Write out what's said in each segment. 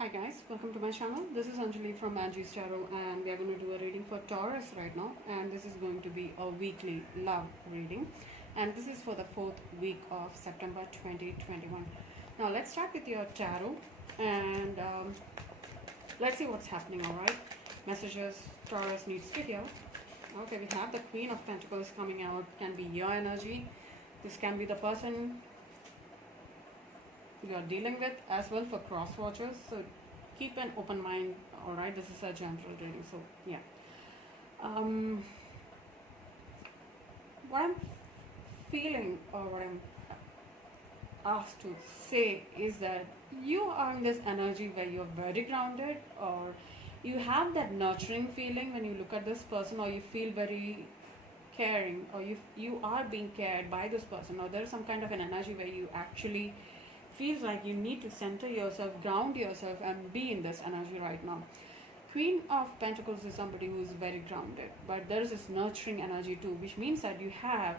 Hi guys, welcome to my channel. This is Anjali from ANJIE'S and we are going to do a reading for Taurus right now, and this is going to be a weekly love reading, and this is for the 4th week of September 2021. Now let's start with your tarot and let's see what's happening. Alright, messages Taurus needs to hear. Okay, we have the Queen of Pentacles coming out. Can be your energy. This can be the person you are dealing with as well for cross watchers, so keep an open mind. All right, this is a general reading, so yeah. What I'm feeling, or what I'm asked to say, is that you are in this energy where you're very grounded, or you have that nurturing feeling when you look at this person, or you feel very caring, or you are being cared by this person, or there's some kind of an energy where you actually feels like you need to center yourself, ground yourself, and be in this energy right now. Queen of Pentacles is somebody who is very grounded, but there is this nurturing energy too, which means that you have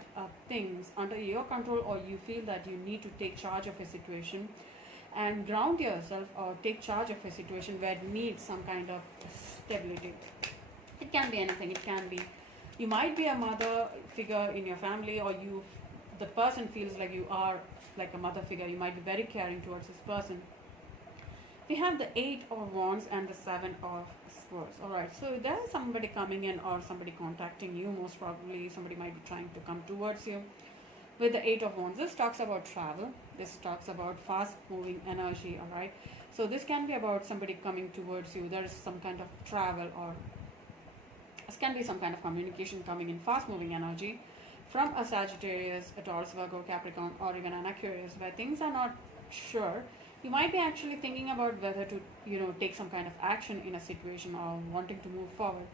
things under your control, or you feel that you need to take charge of a situation and ground yourself, or take charge of a situation where it needs some kind of stability. It can be anything. It can be, you might be a mother figure in your family, or the person feels like you are like a mother figure. You might be very caring towards this person. We have the 8 of Wands and the 7 of Swords. Alright, so there is somebody coming in, or somebody contacting you. Most probably somebody might be trying to come towards you with the 8 of Wands. This talks about travel. This talks about fast moving energy. Alright, so this can be about somebody coming towards you. There is some kind of travel, or this can be some kind of communication coming in, fast moving energy from a Sagittarius, a Taurus, Virgo, Capricorn, or even an Aquarius, where things are not sure. You might be actually thinking about whether to, take some kind of action in a situation, or wanting to move forward.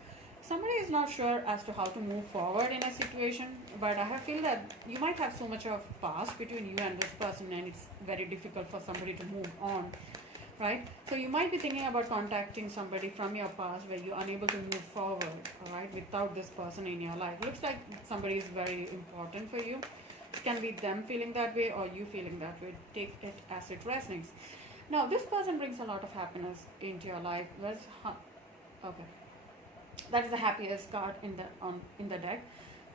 Somebody is not sure as to how to move forward in a situation, but I feel that you might have so much of past between you and this person, and it's very difficult for somebody to move on. Right, so you might be thinking about contacting somebody from your past where you're unable to move forward, all right, without this person in your life. Looks like somebody is very important for you. It can be them feeling that way, or you feeling that way. Take it as it resonates. Now, this person brings a lot of happiness into your life. Okay, that is the happiest card in the deck.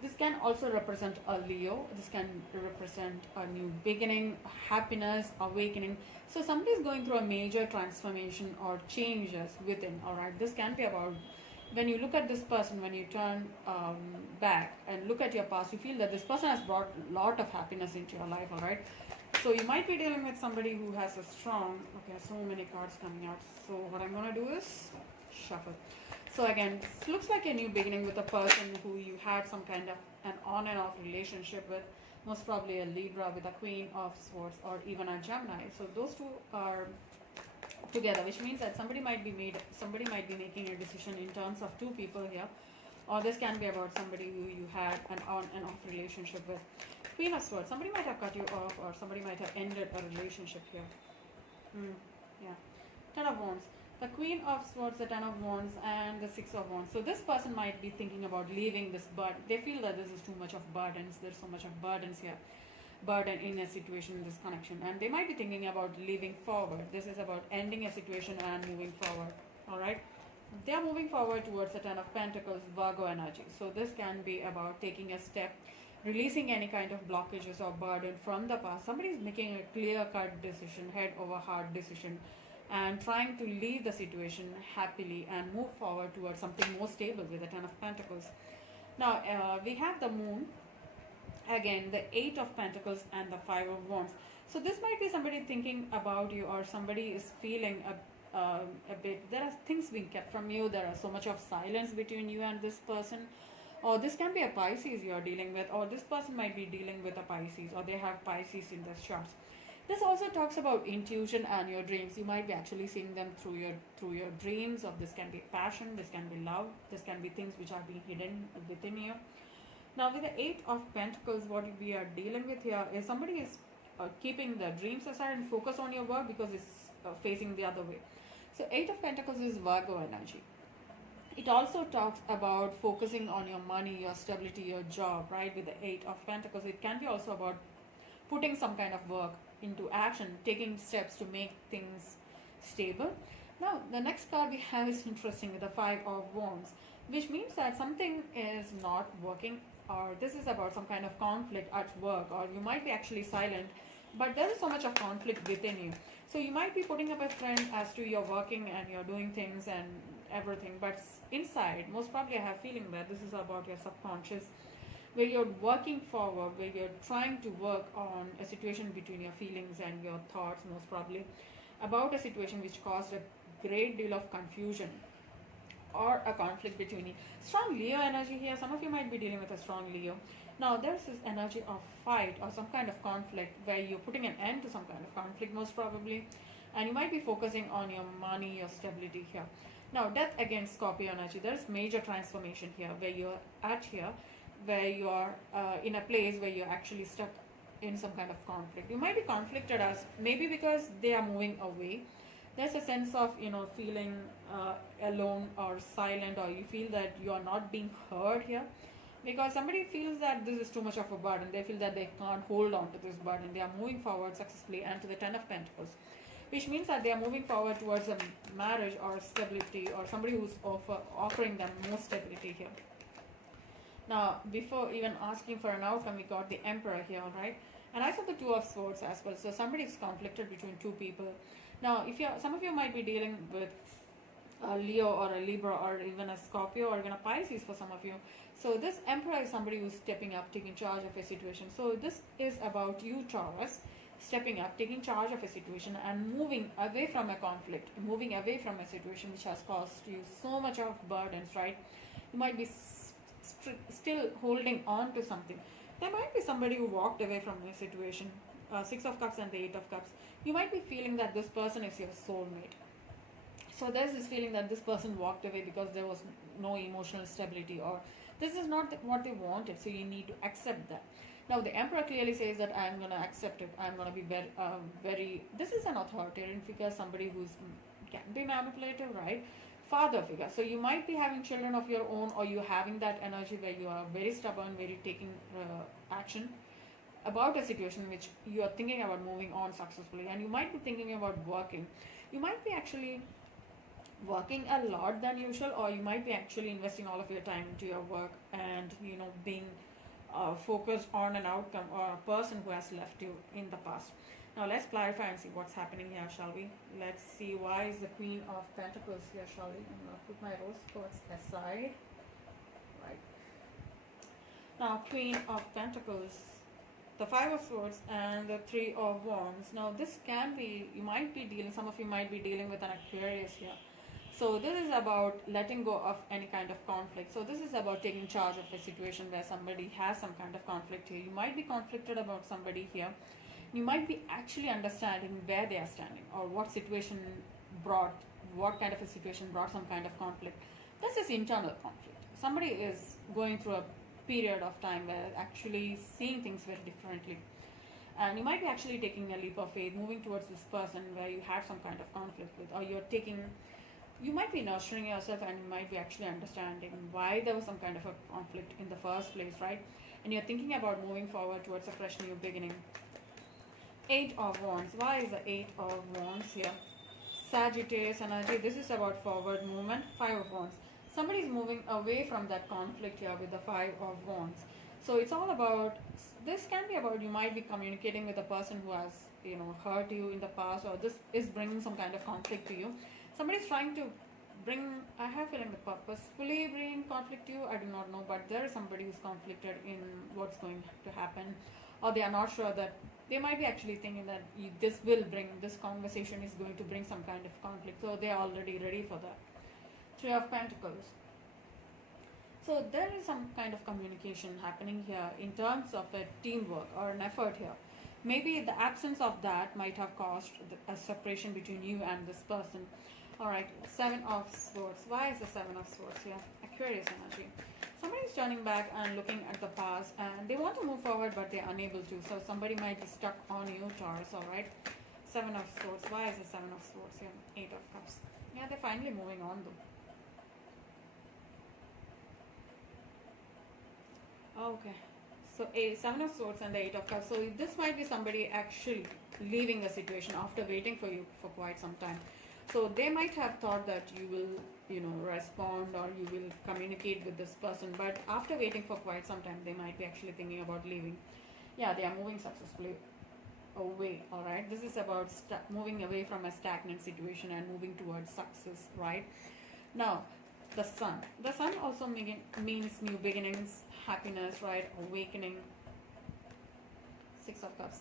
This can also represent a Leo. This can represent a new beginning, happiness, awakening. So somebody is going through a major transformation or changes within. All right, this can be about, when you look at this person, when you turn back and look at your past, you feel that this person has brought a lot of happiness into your life. All right, so you might be dealing with somebody who has a strong, okay, so many cards coming out. So what I'm going to do is shuffle. So again, it looks like a new beginning with a person who you had some kind of an on and off relationship with, most probably a Libra with a Queen of Swords, or even a Gemini. So those two are together, which means that somebody might be making a decision in terms of two people here, or this can be about somebody who you had an on and off relationship with. Queen of Swords, somebody might have cut you off, or somebody might have ended a relationship here. Yeah. 10 of Wands. The Queen of Swords, the 10 of Wands, and the 6 of Wands. So this person might be thinking about leaving this, but they feel that this is too much of burdens. There's so much of burdens here. Burden in a situation, in this connection. And they might be thinking about leaving forward. This is about ending a situation and moving forward. Alright? They are moving forward towards the 10 of Pentacles, Virgo energy. So this can be about taking a step, releasing any kind of blockages or burden from the past. Somebody is making a clear-cut decision, head over heart decision, and trying to leave the situation happily and move forward towards something more stable with the 10 of Pentacles. Now, we have the Moon, again, the 8 of Pentacles, and the 5 of Wands. So this might be somebody thinking about you, or somebody is feeling a bit, there are things being kept from you, there are so much of silence between you and this person. Or this can be a Pisces you are dealing with, or this person might be dealing with a Pisces, or they have Pisces in their charts. This also talks about intuition and your dreams. You might be actually seeing them through your dreams, or this can be passion, this can be love, this can be things which are being hidden within you. Now with the 8 of Pentacles, what we are dealing with here is somebody is keeping the dreams aside and focus on your work, because it's facing the other way. So 8 of Pentacles is Virgo energy. It also talks about focusing on your money, your stability, your job, right? With the 8 of Pentacles, it can be also about putting some kind of work into action, taking steps to make things stable. Now, the next card we have is interesting with the Five of Wands, which means that something is not working, or this is about some kind of conflict at work, or you might be actually silent, but there is so much of conflict within you. So you might be putting up a front as to you're working and you're doing things and everything, but inside, most probably I have feeling that this is about your subconscious, where you're working forward, where you're trying to work on a situation between your feelings and your thoughts, most probably about a situation which caused a great deal of confusion or a conflict between you. Strong Leo energy here. Some of you might be dealing with a strong Leo. Now, there's this energy of fight or some kind of conflict where you're putting an end to some kind of conflict, most probably, and you might be focusing on your money, your stability here. Now, death against Scorpio energy. There's major transformation here where you're at here, where you are in a place where you're actually stuck in some kind of conflict. You might be conflicted as maybe because they are moving away. There's a sense of feeling alone or silent, or you feel that you are not being heard here, because somebody feels that this is too much of a burden. They feel that they can't hold on to this burden. They are moving forward successfully, and to the Ten of Pentacles, which means that they are moving forward towards a marriage or stability, or somebody who's offering them more stability here. Now, before even asking for an outcome, we got the Emperor here, right? And I saw the Two of Swords as well. So somebody is conflicted between two people. Now, if some of you might be dealing with a Leo or a Libra or even a Scorpio or even a Pisces for some of you. So this Emperor is somebody who's stepping up, taking charge of a situation. So this is about you, Taurus, stepping up, taking charge of a situation and moving away from a conflict, moving away from a situation which has caused you so much of burdens, right? You might be still holding on to something. There might be somebody who walked away from a situation. Six of Cups and the Eight of Cups. You might be feeling that this person is your soulmate. So there's this feeling that this person walked away because there was no emotional stability, or this is not what they wanted. So you need to accept that. Now the Emperor clearly says that I'm going to accept it. I'm going to be very. This is an authoritarian figure, somebody who's can be manipulative, right? Father figure. So you might be having children of your own, or you having that energy where you are very stubborn, very taking action about a situation which you are thinking about moving on successfully, and you might be thinking about working. You might be actually working a lot than usual, or you might be actually investing all of your time into your work and being focused on an outcome or a person who has left you in the past. Now let's clarify and see what's happening here, shall we? Let's see why is the Queen of Pentacles here, shall we? I'm going to put my rose quartz aside. Right. Now, Queen of Pentacles, the Five of Swords and the Three of Wands. Now this can be, you might be dealing, some of you might be dealing with an Aquarius here. So this is about letting go of any kind of conflict. So this is about taking charge of a situation where somebody has some kind of conflict here. You might be conflicted about somebody here. You might be actually understanding where they are standing, or what situation brought, what kind of a situation brought some kind of conflict. This is internal conflict. Somebody is going through a period of time where actually seeing things very differently, and you might be actually taking a leap of faith, moving towards this person where you had some kind of conflict with, or you might be nurturing yourself, and you might be actually understanding why there was some kind of a conflict in the first place, right? And you're thinking about moving forward towards a fresh new beginning. Eight of Wands. Why is the Eight of Wands here? Sagittarius energy. This is about forward movement. Five of Wands. Somebody is moving away from that conflict here with the Five of Wands. So it's all about, this can be about, you might be communicating with a person who has hurt you in the past, or this is bringing some kind of conflict to you. Somebody's trying to bring, I have feeling the purposefully bring conflict to you, I do not know, but there is somebody who's conflicted in what's going to happen, or they are not sure, that they might be actually thinking that this conversation is going to bring some kind of conflict, so they are already ready for that. Three of Pentacles. So there is some kind of communication happening here in terms of a teamwork or an effort here. Maybe the absence of that might have caused a separation between you and this person. Alright, Seven of Swords. Why is the Seven of Swords here? Aquarius energy. Somebody is turning back and looking at the past, and they want to move forward but they're unable to. So somebody might be stuck on you, Taurus, alright? Seven of Swords. Why is the Seven of Swords here? Eight of Cups. Yeah, they're finally moving on though. Okay, so Seven of Swords and the Eight of Cups. So this might be somebody actually leaving the situation after waiting for you for quite some time. So they might have thought that you will, respond or you will communicate with this person, but after waiting for quite some time, they might be actually thinking about leaving. Yeah, they are moving successfully away. All right, this is about moving away from a stagnant situation and moving towards success, right? Now, the sun also means new beginnings, happiness, right? Awakening. Six of Cups.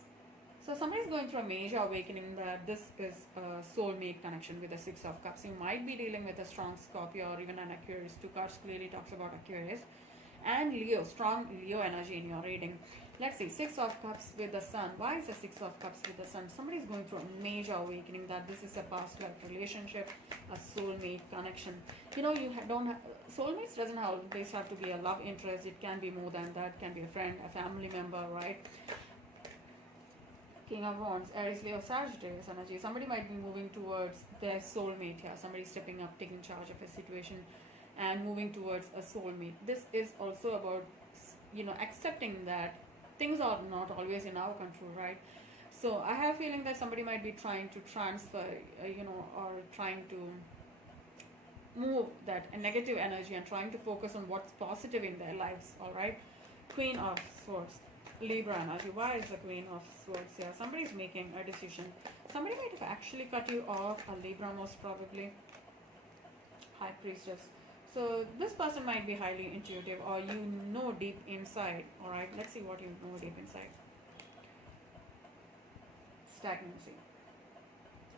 So somebody is going through a major awakening that this is a soulmate connection with the Six of Cups. You might be dealing with a strong Scorpio or even an Aquarius. Two cards clearly talks about Aquarius. And Leo, strong Leo energy in your reading. Let's see, Six of Cups with the Sun. Why is the Six of Cups with the Sun? Somebody is going through a major awakening that this is a past life relationship, a soulmate connection. You don't have, soulmates doesn't always have to be a love interest. It can be more than that. It can be a friend, a family member, right? King of Wands, Aries, Leo, Sagittarius energy. Somebody might be moving towards their soulmate here. Somebody stepping up, taking charge of a situation and moving towards a soulmate. This is also about, accepting that things are not always in our control, right? So I have a feeling that somebody might be trying to transfer, or trying to move that negative energy and trying to focus on what's positive in their lives, all right? Queen of Swords, Libra energy. Why is the Queen of Swords here? Somebody is making a decision. Somebody might have actually cut you off, a Libra most probably. High Priestess. So this person might be highly intuitive, or deep inside. All right, let's see what you know deep inside. Stagnancy.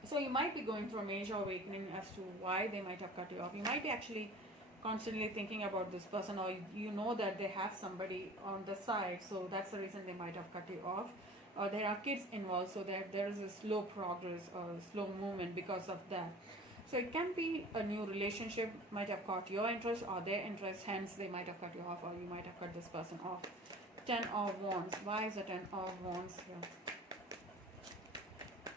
So you might be going through a major awakening as to why they might have cut you off. You might be actually constantly thinking about this person, or you know that they have somebody on the side, so that's the reason they might have cut you off. Or there are kids involved, so there is a slow progress or slow movement because of that. So it can be a new relationship might have caught your interest or their interest, hence they might have cut you off, or you might have cut this person off. 10 of Wands. Why is the 10 of Wands here?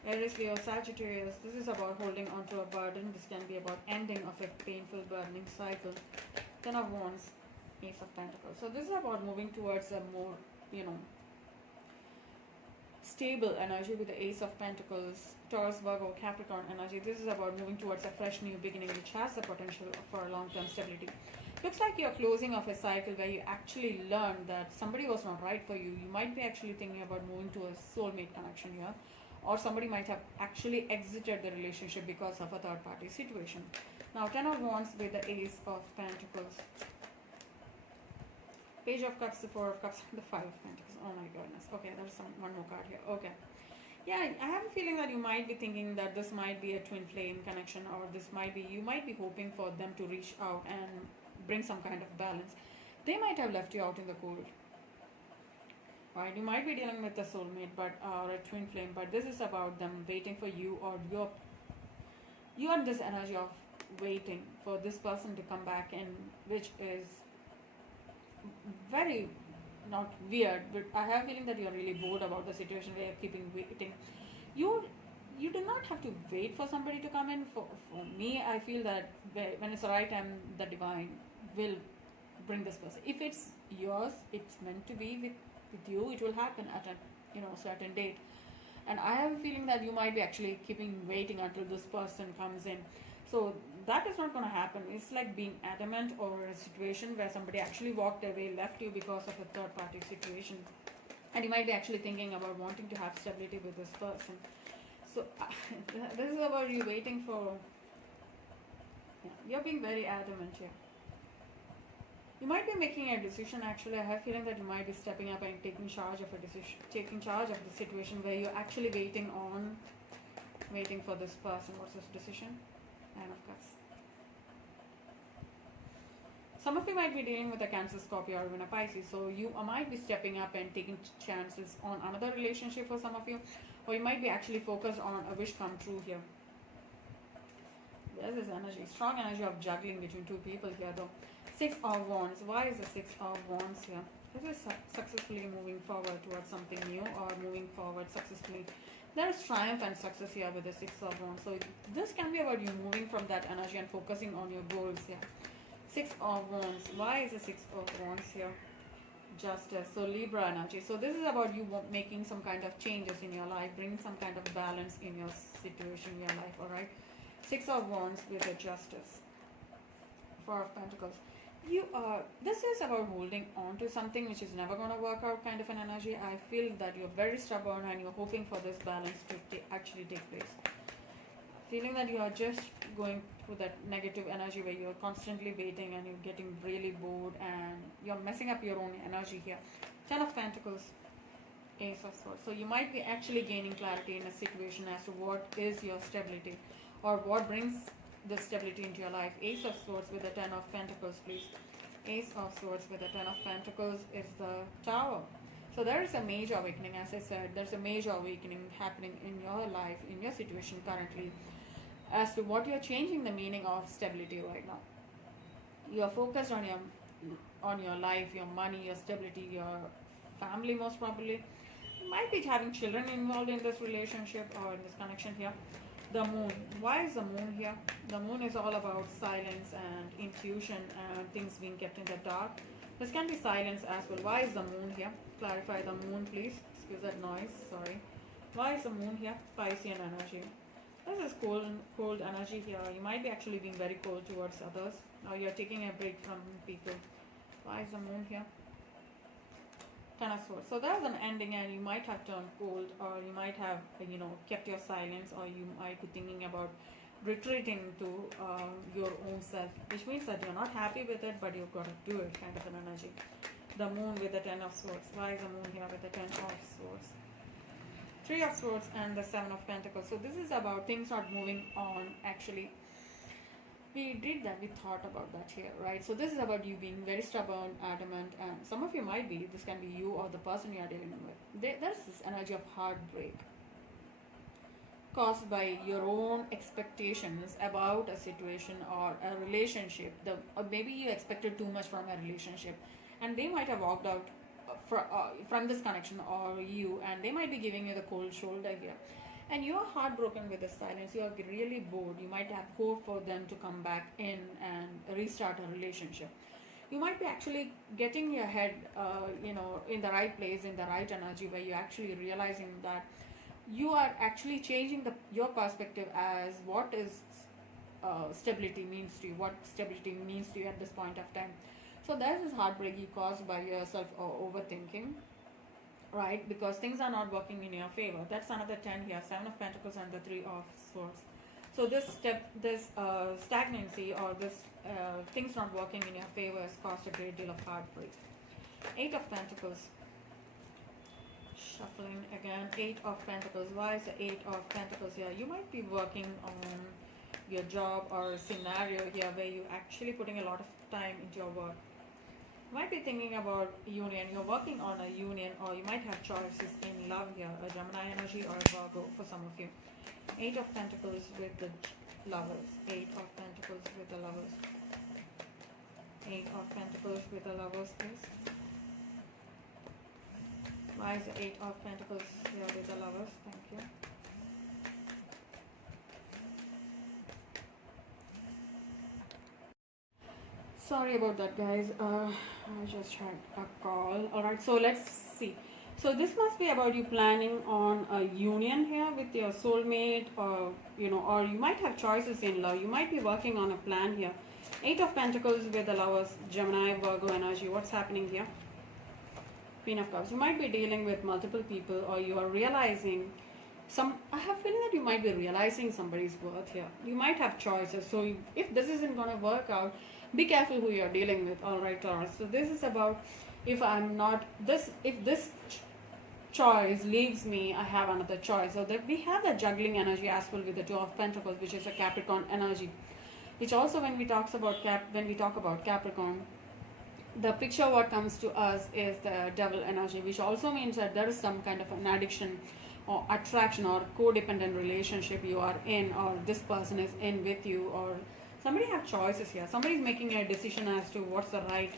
Aries, Leo, Sagittarius. This is about holding on to a burden. This can be about ending of a painful burdening cycle. 10 of Wands, Ace of Pentacles. So this is about moving towards a more, stable energy with the Ace of Pentacles, Taurus, Virgo, Capricorn energy. This is about moving towards a fresh new beginning which has the potential for long-term stability. Looks like you're closing off a cycle where you actually learned that somebody was not right for you. You might be actually thinking about moving to a soulmate connection here, or somebody might have actually exited the relationship because of a third-party situation. Now, 10 of Wands with the Ace of Pentacles. Page of Cups, the 4 of Cups, and the 5 of Pentacles. Oh my goodness. Okay, there's one more card here. Okay. Yeah, I have a feeling that you might be thinking that this might be a twin flame connection, or you might be hoping for them to reach out and bring some kind of balance. They might have left you out in the cold. Right? You might be dealing with a soulmate, or a twin flame, but this is about them waiting for you, or you are this energy of waiting for this person to come back in, which is very not weird, but I have a feeling that you're really bored about the situation where you're keeping waiting. You do not have to wait for somebody to come in. For me, I feel that when it's the right time, the divine will bring this person. If it's yours, it's meant to be with you, it will happen at a certain date. And I have a feeling that you might be actually waiting until this person comes in. So that is not going to happen. It's like being adamant over a situation where somebody actually walked away, left you because of a third party situation. And you might be actually thinking about wanting to have stability with this person. So this is about you waiting for, you're being very adamant here. You might be making a decision. Actually, I have a feeling that you might be stepping up and taking charge of a decision, taking charge of the situation where you're actually waiting for this person. What's this decision? Nine of Cups. Some of you might be dealing with a Cancer, Scorpio, or even a Pisces. So you might be stepping up and taking chances on another relationship for some of you, or you might be actually focused on a wish come true here. There's this energy, strong energy of juggling between two people here though. 6 of Wands. Why is the 6 of Wands here? This is successfully moving forward towards something new, or moving forward successfully. There is triumph and success here with the 6 of Wands. So this can be about you moving from that energy and focusing on your goals here. 6 of Wands. Why is the 6 of Wands here? Justice. So Libra energy. So this is about you making some kind of changes in your life, bringing some kind of balance in your situation, in your life, alright? Six of Wands with the Justice. Four of Pentacles. This is about holding on to something which is never going to work out, kind of an energy. I feel that you're very stubborn and you're hoping for this balance to actually take place. Feeling that you are just going through that negative energy where you're constantly waiting and you're getting really bored and you're messing up your own energy here. Ten of Pentacles, Ace of Swords. So you might be actually gaining clarity in a situation as to what is your stability or what brings the stability into your life. Ace of Swords with the Ten of Pentacles, please. Ace of Swords with the Ten of Pentacles is the Tower. So there is a major awakening, as I said. There's a major awakening happening in your life, in your situation currently, as to what you're changing the meaning of stability right now. You're focused on your life, your money, your stability, your family most probably. You might be having children involved in this relationship or in this connection here. The Moon. Why is the Moon here? The Moon is all about silence and intuition and things being kept in the dark. This can be silence as well. Why is the Moon here? Clarify the Moon, please. Excuse that noise. Sorry. Why is the Moon here? Piscean energy. This is cold energy here. You might be actually being very cold towards others. Or you're taking a break from people. Why is the Moon here? Ten of Swords. So there's an ending and you might have turned cold, or you might have, kept your silence, or you might be thinking about retreating to your own self, which means that you're not happy with it, but you've got to do it, kind of an energy. The Moon with the Ten of Swords. Why is the Moon here with the Ten of Swords? Three of Swords and the Seven of Pentacles. So this is about things not moving on, actually. We did that, we thought about that here, right? So this is about you being very stubborn, adamant, and some of you might be, this can be you or the person you are dealing with. There's this energy of heartbreak caused by your own expectations about a situation or a relationship. Or maybe you expected too much from a relationship and they might have walked out from this connection, or you, and they might be giving you the cold shoulder here. And you are heartbroken with the silence. You are really bored. You might have hope for them to come back in and restart a relationship. You might be actually getting your head, in the right place, in the right energy, where you're actually realizing that you are actually changing your perspective as what is stability means to you, what stability means to you at this point of time. So there's this heartbreak you caused by yourself overthinking, right? Because things are not working in your favor. That's another 10 here. Seven of Pentacles and the Three of Swords. So this stagnancy, or this things not working in your favor has caused a great deal of heartbreak. Eight of Pentacles. Shuffling again. Eight of Pentacles. Why is the Eight of Pentacles here? You might be working on your job or a scenario here where you're actually putting a lot of time into your work. You might be thinking about union. You're working on a union, or you might have choices in love here, a Gemini energy or a Virgo for some of you. Eight of Pentacles with the Lovers. Eight of Pentacles with the Lovers. Eight of Pentacles with the Lovers, please. Why is the Eight of Pentacles here with the Lovers? Thank you. Sorry about that, guys. I just had a call. Alright, so let's see. So this must be about you planning on a union here with your soulmate, or or you might have choices in love. You might be working on a plan here. Eight of Pentacles with the Lovers, Gemini, Virgo energy. What's happening here? Queen of Cups. You might be dealing with multiple people, or you are realizing I have a feeling that you might be realizing somebody's worth here. You might have choices. So if this isn't going to work out, be careful who you're dealing with. Alright, Taurus. So this is about, if this choice leaves me, I have another choice. So that we have the juggling energy as well with the Two of Pentacles, which is a Capricorn energy. Which also, when we talk about Capricorn, the picture what comes to us is the Devil energy, which also means that there is some kind of an addiction or attraction or codependent relationship you are in, or this person is in with you, or somebody have choices here. Somebody is making a decision as to what's the right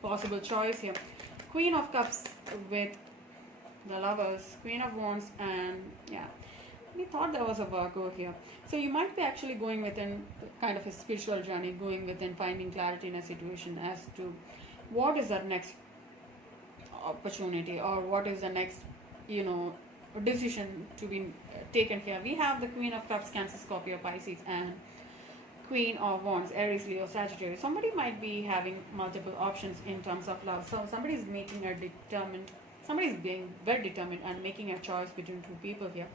possible choice here. Queen of Cups with the Lovers, Queen of Wands, and yeah, we thought there was a Virgo here. So you might be actually going within kind of a spiritual journey, going within finding clarity in a situation as to what is the next opportunity, or what is the next decision to be taken here. We have the Queen of Cups, Cancer, Scorpio, Pisces, and Queen of Wands, Aries, Leo, Sagittarius. Somebody might be having multiple options in terms of love. So somebody's making a somebody's being very determined and making a choice between two people here.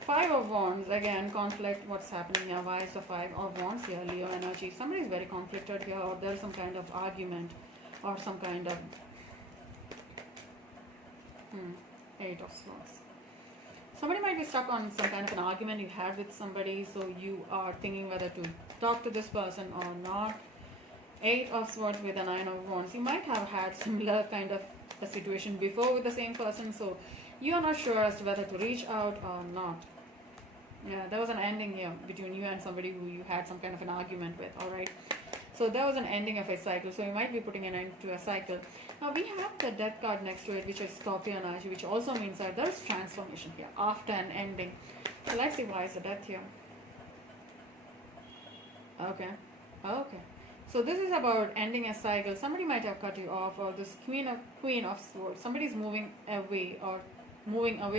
Five of Wands, again, conflict, what's happening here? Why is the Five of Wands here? Leo energy. Somebody's very conflicted here, or there's some kind of argument, or some kind of Eight of Swords. Somebody might be stuck on some kind of an argument you had with somebody, so you are thinking whether to talk to this person or not. Eight of Swords with a Nine of Wands. You might have had similar kind of a situation before with the same person, so you are not sure as to whether to reach out or not. Yeah, there was an ending here between you and somebody who you had some kind of an argument with, alright? So there was an ending of a cycle, so you might be putting an end to a cycle. Now we have the Death card next to it, which is Scorpio energy, which also means that there is transformation here after an ending. So let's see why is the Death here. Okay. So this is about ending a cycle. Somebody might have cut you off, or this Queen of Swords. Somebody's moving away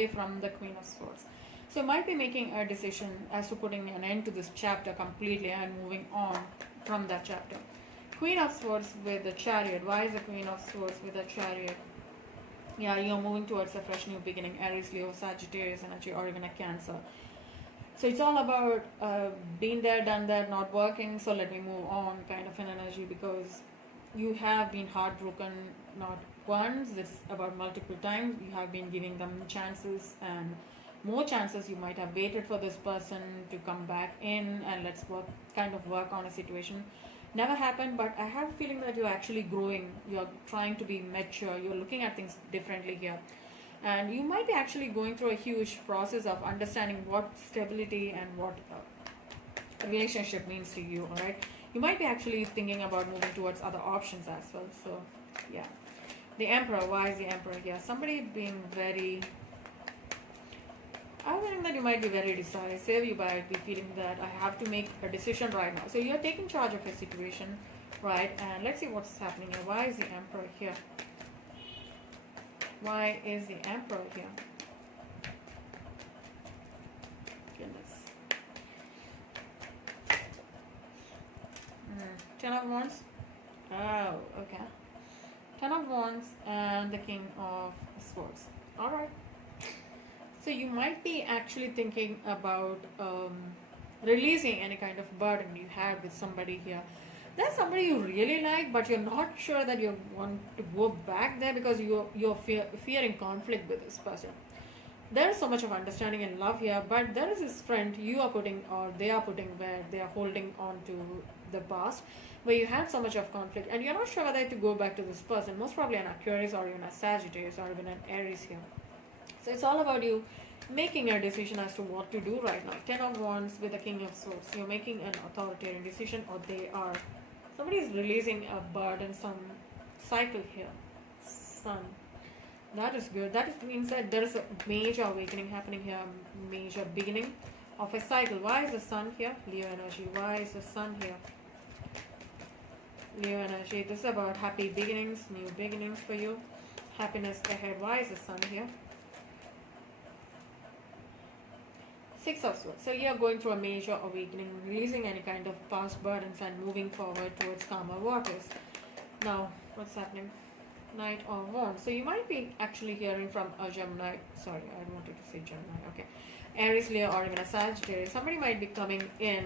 from the Queen of Swords. So you might be making a decision as to putting an end to this chapter completely and moving on from that chapter. Queen of Swords with the Chariot. Why is the Queen of Swords with the Chariot? Yeah, you're moving towards a fresh new beginning. Aries, Leo, Sagittarius energy, or even a Cancer. So it's all about been there, done that, not working, so let me move on kind of an energy, because you have been heartbroken not once, it's about multiple times. You have been giving them chances and more chances. You might have waited for this person to come back in and let's work on a situation. Never happened, but I have a feeling that you're actually growing. You're trying to be mature. You're looking at things differently here. And you might be actually going through a huge process of understanding what stability and what a relationship means to you, alright? You might be actually thinking about moving towards other options as well. So, yeah. The Emperor. Why is the Emperor here? Somebody being very... I think that you might be very decisive. You might be feeling that I have to make a decision right now. So you're taking charge of your situation, right? And let's see what's happening here. Why is the Emperor here? Why is the Emperor here? Goodness. 10 of Wands. Oh, okay. 10 of Wands and the King of Swords. Alright. So you might be actually thinking about releasing any kind of burden you have with somebody here. There's somebody you really like, but you're not sure that you want to go back there because you're fearing conflict with this person. There is so much of understanding and love here, but there is this friend you are putting, or they are putting, where they are holding on to the past, where you had so much of conflict and you're not sure whether to go back to this person. Most probably an Aquarius or even a Sagittarius or even an Aries here. So it's all about you making a decision as to what to do right now. 10 of Wands with the King of Swords. You're making an authoritarian decision, or they are. Somebody is releasing a burdensome cycle here. Sun. That is good. That means that there is a major awakening happening here. Major beginning of a cycle. Why is the Sun here? Leo energy. Why is the Sun here? Leo energy. This is about happy beginnings, new beginnings for you. Happiness ahead. Why is the Sun here? 6 of Swords. So you are going through a major awakening, releasing any kind of past burdens and moving forward towards calmer waters. Now, what's happening? Knight of Wands. So you might be actually hearing from a Gemini. Sorry, I wanted to say Gemini. Okay. Aries, Leo, or even a Sagittarius. Somebody might be coming in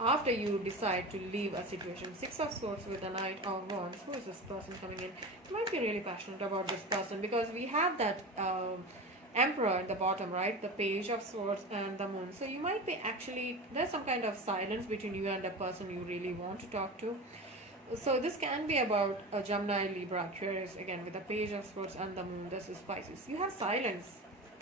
after you decide to leave a situation. 6 of Swords with the Knight of Wands. Who is this person coming in? You might be really passionate about this person, because we have that Emperor at the bottom, right? The Page of Swords and the Moon. So you might be actually, there's some kind of silence between you and the person you really want to talk to. So this can be about a Gemini, Libra, Aquarius, again with the Page of Swords and the Moon. This is Pisces. You have silence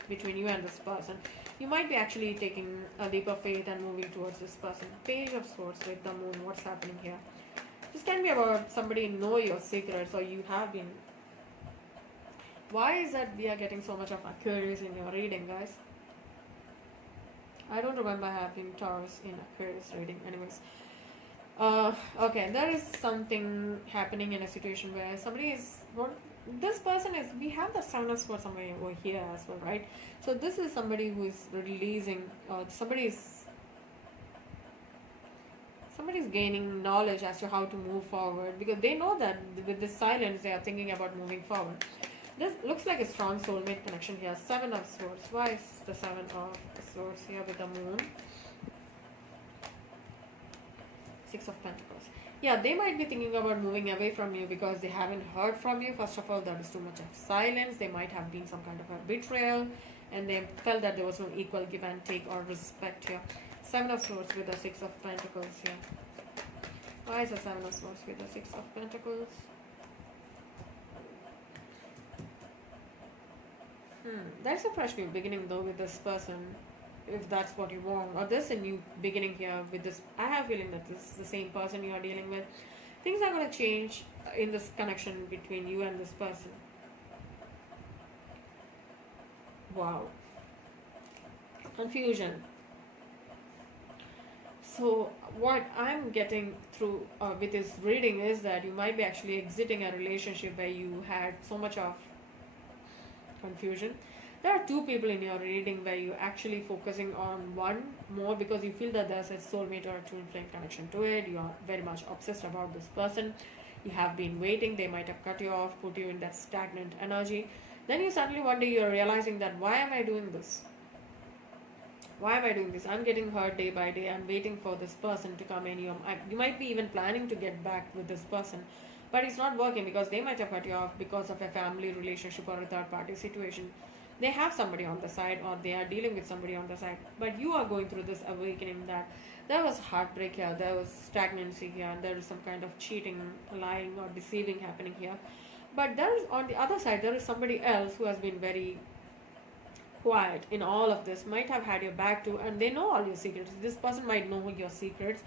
between you and this person. You might be actually taking a leap of faith and moving towards this person. Page of Swords with the Moon. What's happening here? This can be about somebody know your secrets, or you have been. Why is that we are getting so much of Aquarius in your reading, guys? I don't remember having Taurus in Aquarius reading. Anyways. Okay, there is something happening in a situation where somebody is... this person is, we have the Seven of Swords somewhere over here as well, right? So this is somebody who is releasing, somebody's gaining knowledge as to how to move forward, because they know that with this silence they are thinking about moving forward. This looks like a strong soulmate connection here. Seven of Swords. Why is the Seven of Swords here with the Moon? Six of Pentacles. Yeah, they might be thinking about moving away from you because they haven't heard from you. First of all, there is too much of silence. There might have been some kind of a betrayal, and they felt that there was no equal give and take or respect here. Seven of Swords with the Six of Pentacles here. Why is the Seven of Swords with the Six of Pentacles? There's a fresh new beginning though with this person, if that's what you want, or there's a new beginning here with this. I have a feeling that this is the same person you are dealing with. Things are going to change in this connection between you and this person. Wow. Confusion. So what I'm getting through with this reading is that you might be actually exiting a relationship where you had so much of confusion. There are two people in your reading where you're actually focusing on one more because you feel that there's a soulmate or a twin flame connection to it. You are very much obsessed about this person. You have been waiting. They might have cut you off, put you in that stagnant energy. Then you suddenly one day you're realizing that why am I doing this? Why am I doing this? I'm getting hurt day by day. I'm waiting for this person to come in. You might be even planning to get back with this person, but it's not working because they might have cut you off because of a family relationship or a third party situation. They have somebody on the side, or they are dealing with somebody on the side, but you are going through this awakening that there was heartbreak here, there was stagnancy here, and there is some kind of cheating, lying, or deceiving happening here. But there is, on the other side, there is somebody else who has been very quiet in all of this, might have had your back too, and they know all your secrets. This person might know your secrets.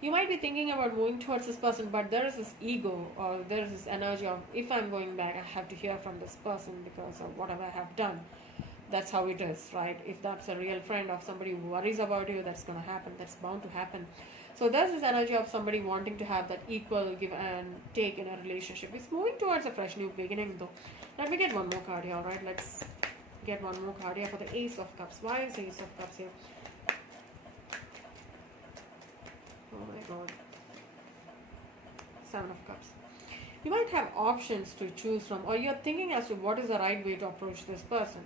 You might be thinking about moving towards this person, but there is this ego, or there is this energy of, if I'm going back, I have to hear from this person because of whatever I have done. That's how it is, right? If that's a real friend of somebody who worries about you, that's going to happen. That's bound to happen. So there's this energy of somebody wanting to have that equal give and take in a relationship. It's moving towards a fresh new beginning though. Let me get one more card here, alright? Let's get one more card here for the Ace of Cups. Why is the Ace of Cups here? Oh my god. Seven of Cups. You might have options to choose from, or you're thinking as to what is the right way to approach this person.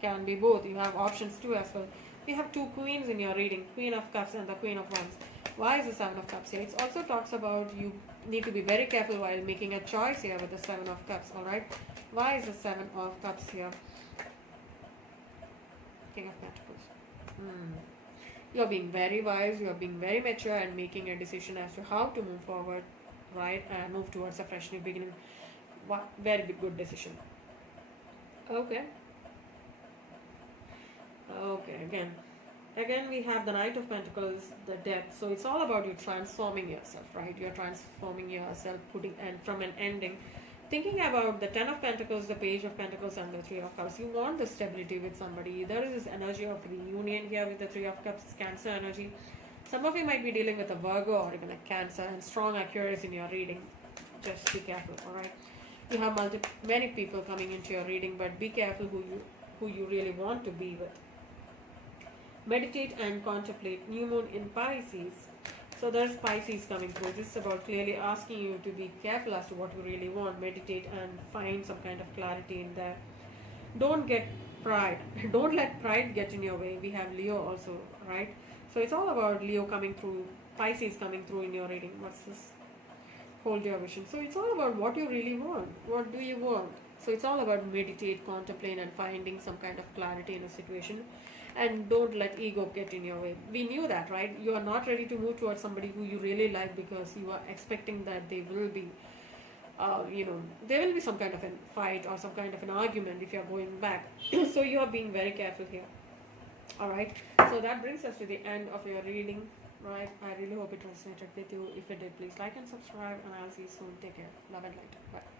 Can be both. You have options too as well. We have two queens in your reading, Queen of Cups and the Queen of Wands. Why is the Seven of Cups here? It also talks about you need to be very careful while making a choice here with the Seven of Cups, alright? Why is the Seven of Cups here? King of Pentacles. You're being very wise, you're being very mature and making a decision as to how to move forward, right? And move towards a fresh new beginning. Very good decision. Okay. Okay, again we have the Knight of Pentacles, the Death. So it's all about you transforming yourself, right? You're transforming yourself, putting and from an ending. Thinking about the Ten of Pentacles, the Page of Pentacles, and the Three of Cups. You want the stability with somebody. There is this energy of reunion here with the Three of Cups, Cancer energy. Some of you might be dealing with a Virgo or even a Cancer, and strong Aquarius in your reading. Just be careful, alright? You have many people coming into your reading, but be careful who you really want to be with. Meditate and contemplate. New moon in Pisces. So there's Pisces coming through. This is about clearly asking you to be careful as to what you really want. Meditate and find some kind of clarity in there. Don't get pride. Don't let pride get in your way. We have Leo also, right? So it's all about Leo coming through, Pisces coming through in your reading. What's this? Hold your vision. So it's all about what you really want. What do you want? So it's all about meditate, contemplate, and finding some kind of clarity in a situation. And don't let ego get in your way. We knew that, right? You are not ready to move towards somebody who you really like because you are expecting that they will be, there will be some kind of a fight or some kind of an argument if you are going back. So you are being very careful here. Alright, so that brings us to the end of your reading, right? I really hope it resonated with you. If it did, please like and subscribe, and I'll see you soon. Take care. Love and light. Bye.